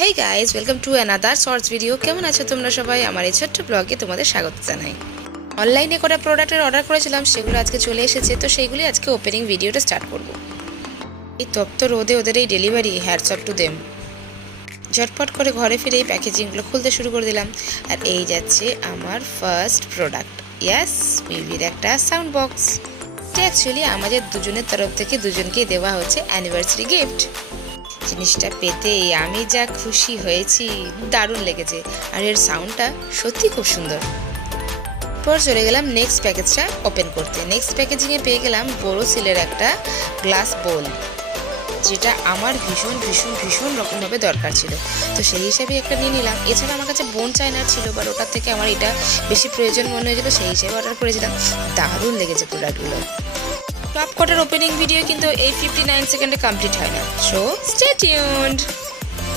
Hey guys, welcome to another shorts video. কেমন আছো তোমরা সবাই? আমার এই ছোট্ট ব্লগে তোমাদের স্বাগত জানাই। অনলাইনে করা প্রোডাক্টের অর্ডার করেছিলাম, সেগুলো আজকে চলে এসেছে, তো সেইগুলি আজকে ওপেনিং ভিডিওটা স্টার্ট করব। এই তপ্ত রোদে ওদের এই delivery, hats off to them. ঝটপট করে ঘরে ফিরে এই প্যাকেজিংগুলো খুলতে শুরু করে দিলাম। আর এই যাচ্ছে আমার ফার্স্ট প্রোডাক্ট, ইয়াস, মিভির একটা সাউন্ড বক্স। এটা অ্যাকচুয়ালি আমাদের দুজনের তরফ থেকে দুজনকে দেওয়া হচ্ছে অ্যানিভার্সারি গিফট। জিনিসটা পেতে আমি যা খুশি হয়েছি, দারুণ লেগেছে। আর এর সাউন্ডটা সত্যি খুব সুন্দর। পর চলে গেলাম নেক্সট প্যাকেজটা ওপেন করতে। নেক্সট প্যাকেজিংয়ে পেয়ে গেলাম বোরোসিলের একটা গ্লাস বোল, যেটা আমার ভীষণ ভীষণ ভীষণ রকমভাবে দরকার ছিল, তো সেই হিসাবে একটা নিয়ে নিলাম। এছাড়া আমার কাছে বোন চায়নার ছিল, বাট ওটার থেকে আমার এটা বেশি প্রয়োজন মনে হয়েছিল, সেই হিসেবে অর্ডার করেছিলাম। দারুণ লেগেছে প্রোডাক্টগুলো। সব কটার ওপেনিং ভিডিও কিন্তু এই 59 সেকেন্ডে কমপ্লিট হয় না, সো স্টে টিউনড।